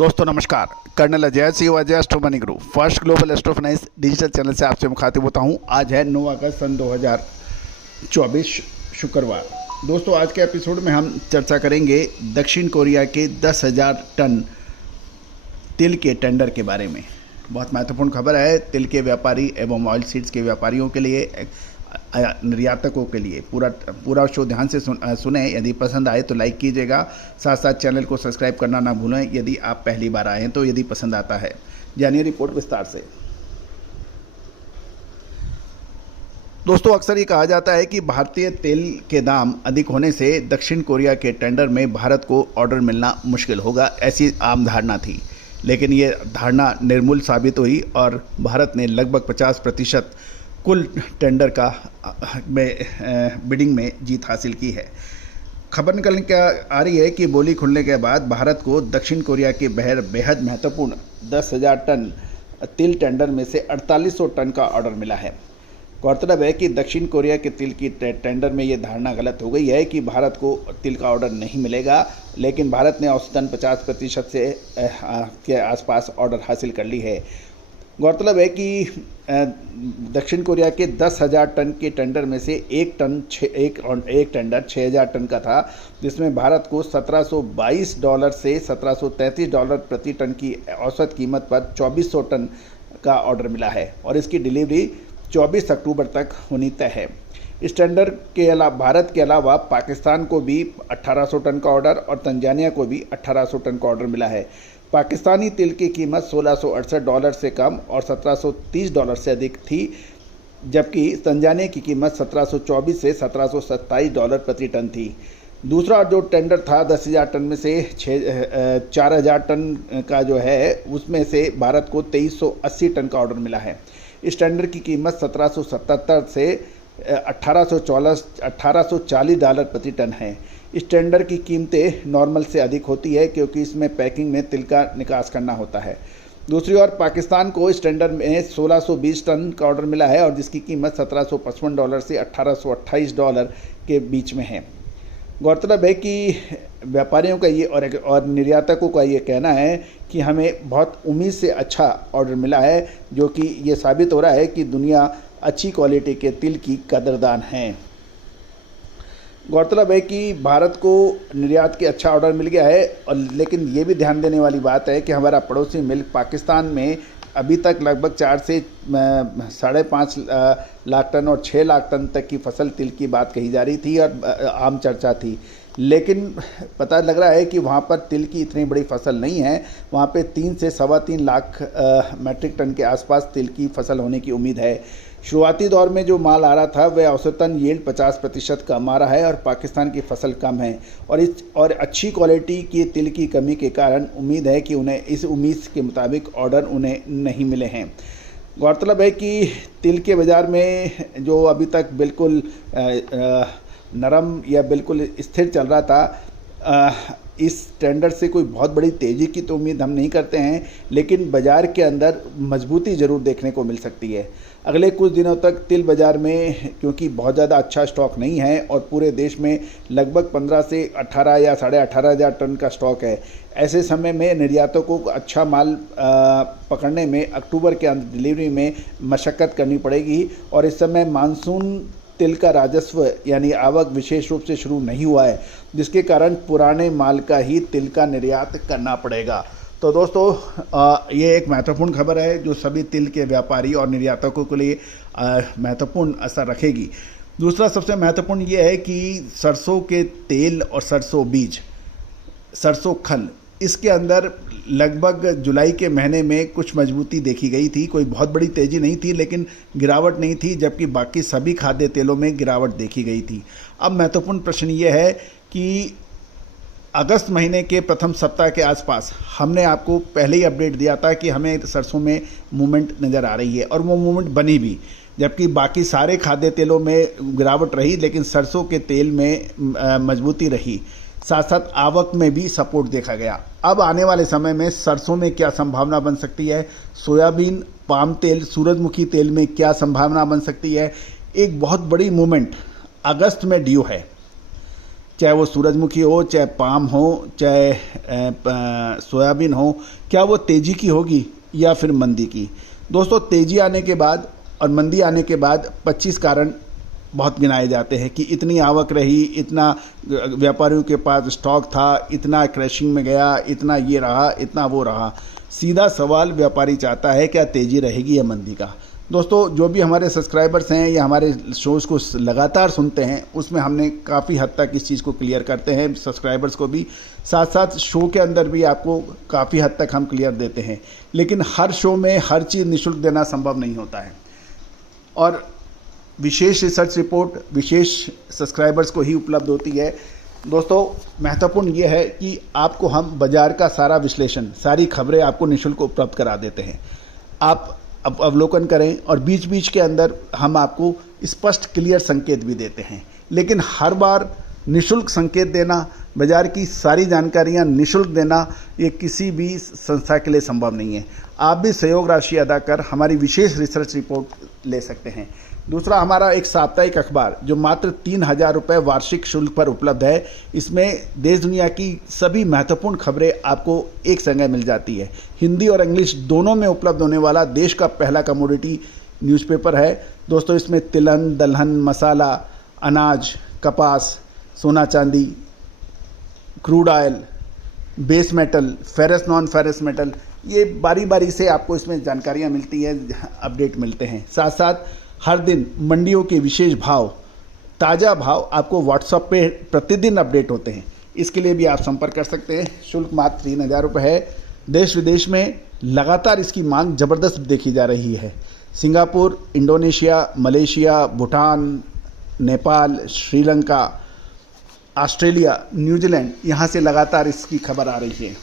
दोस्तों नमस्कार। Colonel Ajay Singh Ajay astro money guru first global astro finance digital channel से आपसे मुखातिब होता हूं। आज है 9 अगस्त सन 2024 शुक्रवार। दोस्तों आज के एपिसोड में हम चर्चा करेंगे दक्षिण कोरिया के 10,000 टन तिल के टेंडर के बारे में। बहुत महत्वपूर्ण खबर है तिल के व्यापारी एवं ऑयल सीड्स के व्यापारियों के लिए, निर्यातकों के लिए। पूरा शो ध्यान से सुने। यदि पसंद आए तो लाइक कीजिएगा, साथ साथ चैनल को सब्सक्राइब करना ना भूलें यदि आप पहली बार आए हैं तो। यदि पसंद आता है जानिए रिपोर्ट विस्तार से। दोस्तों अक्सर ये कहा जाता है कि भारतीय तेल के दाम अधिक होने से दक्षिण कोरिया के टेंडर में भारत को ऑर्डर मिलना मुश्किल होगा, ऐसी आम धारणा थी। लेकिन ये धारणा निर्मूल साबित हुई और भारत ने लगभग 50% कुल टेंडर का बिडिंग में जीत हासिल की है। खबर निकल के आ रही है कि बोली खुलने के बाद भारत को दक्षिण कोरिया के बेहद महत्वपूर्ण 10,000 टन तिल टेंडर में से 4800 टन का ऑर्डर मिला है। गौरतलब है कि दक्षिण कोरिया के तिल की टेंडर में ये धारणा गलत हो गई है कि भारत को तिल का ऑर्डर नहीं मिलेगा, लेकिन भारत ने औसतन 50% से के आसपास ऑर्डर हासिल कर ली है। गौरतलब है कि दक्षिण कोरिया के 10,000 टन के टेंडर में से एक टेंडर 6,000 टन का था, जिसमें भारत को $1722 से $1733 प्रति टन की औसत कीमत पर 2400 टन का ऑर्डर मिला है और इसकी डिलीवरी 24 अक्टूबर तक होनी तय है। इस टेंडर के अलावा भारत के अलावा पाकिस्तान को भी 1800 टन का ऑर्डर और तंजानिया को भी 1800 टन का ऑर्डर मिला है। पाकिस्तानी तिल की कीमत $1668 से कम और $1730 से अधिक थी, जबकि तंजानिया की कीमत 1724 से $1727 प्रति टन थी। दूसरा जो टेंडर था 10,000 टन में से 4,000 टन का जो है, उसमें से भारत को 2380 टन का ऑर्डर मिला है। इस टेंडर की कीमत 1777 से $1840 प्रति टन है। इस टेंडर की कीमतें नॉर्मल से अधिक होती है क्योंकि इसमें पैकिंग में तिल का निकास करना होता है। दूसरी ओर पाकिस्तान को इस टेंडर में 1620 टन का ऑर्डर मिला है और जिसकी कीमत $1755 से $1828 के बीच में है। गौरतलब है कि व्यापारियों का ये और निर्यातकों का ये कहना है कि हमें बहुत उम्मीद से अच्छा ऑर्डर मिला है, जो कि ये साबित हो रहा है कि दुनिया अच्छी क्वालिटी के तिल की कदरदान है। गौरतलब है कि भारत को निर्यात के अच्छा ऑर्डर मिल गया है, और लेकिन ये भी ध्यान देने वाली बात है कि हमारा पड़ोसी मुल्क पाकिस्तान में अभी तक लगभग 4 से 5.5 लाख टन और 6 लाख टन तक की फसल तिल की बात कही जा रही थी और आम चर्चा थी। लेकिन पता लग रहा है कि वहाँ पर तिल की इतनी बड़ी फसल नहीं है। वहाँ पे 3 से 3.25 लाख मैट्रिक टन के आसपास तिल की फसल होने की उम्मीद है। शुरुआती दौर में जो माल आ रहा था वह औसतन यील्ड 50% कम आ रहा है और पाकिस्तान की फसल कम है और अच्छी क्वालिटी की तिल की कमी के कारण उम्मीद है कि उन्हें इस उम्मीद के मुताबिक ऑर्डर उन्हें नहीं मिले हैं। गौरतलब है कि तिल के बाज़ार में जो अभी तक बिल्कुल नरम या बिल्कुल स्थिर चल रहा था, इस टेंडर से कोई बहुत बड़ी तेज़ी की तो उम्मीद हम नहीं करते हैं, लेकिन बाज़ार के अंदर मजबूती ज़रूर देखने को मिल सकती है। अगले कुछ दिनों तक तिल बाज़ार में, क्योंकि बहुत ज़्यादा अच्छा स्टॉक नहीं है और पूरे देश में लगभग 15 से 18 या 18,500 टन का स्टॉक है, ऐसे समय में निर्यातकों को अच्छा माल पकड़ने में अक्टूबर के अंत डिलीवरी में मशक्क़त करनी पड़ेगी। और इस समय मानसून तिल का राजस्व यानी आवक विशेष रूप से शुरू नहीं हुआ है, जिसके कारण पुराने माल का ही तिल का निर्यात करना पड़ेगा। तो दोस्तों ये एक महत्वपूर्ण खबर है जो सभी तिल के व्यापारी और निर्यातकों के लिए महत्वपूर्ण असर रखेगी। दूसरा सबसे महत्वपूर्ण ये है कि सरसों के तेल और सरसों बीज, सरसों खल, इसके अंदर लगभग जुलाई के महीने में कुछ मजबूती देखी गई थी। कोई बहुत बड़ी तेज़ी नहीं थी, लेकिन गिरावट नहीं थी, जबकि बाकी सभी खाद्य तेलों में गिरावट देखी गई थी। अब महत्वपूर्ण प्रश्न ये है कि अगस्त महीने के प्रथम सप्ताह के आसपास हमने आपको पहले ही अपडेट दिया था कि हमें सरसों में मूवमेंट नज़र आ रही है और वो मूवमेंट बनी भी, जबकि बाकी सारे खाद्य तेलों में गिरावट रही, लेकिन सरसों के तेल में मजबूती रही। साथ साथ आवक में भी सपोर्ट देखा गया। अब आने वाले समय में सरसों में क्या संभावना बन सकती है, सोयाबीन, पाम तेल, सूरजमुखी तेल में क्या संभावना बन सकती है। एक बहुत बड़ी मूवमेंट अगस्त में ड्यू है। चाहे वो सूरजमुखी हो, चाहे पाम हो, चाहे सोयाबीन हो, क्या वो तेज़ी की होगी या फिर मंदी की। दोस्तों, तेज़ी आने के बाद और मंदी आने के बाद 25 कारण बहुत गिनाए जाते हैं कि इतनी आवक रही, इतना व्यापारियों के पास स्टॉक था, इतना क्रैशिंग में गया, इतना ये रहा, इतना वो रहा। सीधा सवाल व्यापारी चाहता है क्या तेज़ी रहेगी या मंदी का। दोस्तों, जो भी हमारे सब्सक्राइबर्स हैं या हमारे शोज़ को लगातार सुनते हैं, उसमें हमने काफ़ी हद तक इस चीज़ को क्लियर करते हैं, सब्सक्राइबर्स को भी, साथ साथ शो के अंदर भी आपको काफ़ी हद तक हम क्लियर देते हैं। लेकिन हर शो में हर चीज़ निःशुल्क देना संभव नहीं होता है और विशेष रिसर्च रिपोर्ट विशेष सब्सक्राइबर्स को ही उपलब्ध होती है। दोस्तों, महत्वपूर्ण ये है कि आपको हम बाज़ार का सारा विश्लेषण, सारी खबरें आपको निःशुल्क उपलब्ध करा देते हैं। आप अब अवलोकन करें और बीच बीच के अंदर हम आपको स्पष्ट क्लियर संकेत भी देते हैं। लेकिन हर बार निःशुल्क संकेत देना, बाज़ार की सारी जानकारियां निःशुल्क देना, ये किसी भी संस्था के लिए संभव नहीं है। आप भी सहयोग राशि अदा कर हमारी विशेष रिसर्च रिपोर्ट ले सकते हैं। दूसरा, हमारा एक साप्ताहिक अखबार जो मात्र 3000 रुपये वार्षिक शुल्क पर उपलब्ध है। इसमें देश दुनिया की सभी महत्वपूर्ण खबरें आपको एक संग मिल जाती है। हिंदी और इंग्लिश दोनों में उपलब्ध होने वाला देश का पहला कमोडिटी न्यूज़पेपर है। दोस्तों, इसमें तिलहन, दलहन, मसाला, अनाज, कपास, सोना चांदी, crude oil, base metal, ferrous non ferrous metal, ये बारी बारी से आपको इसमें जानकारियाँ मिलती हैं, अपडेट मिलते हैं। साथ साथ हर दिन मंडियों के विशेष भाव, ताज़ा भाव आपको व्हाट्सएप पे प्रतिदिन अपडेट होते हैं। इसके लिए भी आप संपर्क कर सकते हैं। शुल्क मात्र 3000 रुपये है। देश विदेश में लगातार इसकी मांग ज़बरदस्त देखी जा रही है। Singapore, Indonesia, Malaysia, Bhutan, Nepal, Sri Lanka, Australia, New Zealand, यहाँ से लगातार इसकी खबर आ रही है।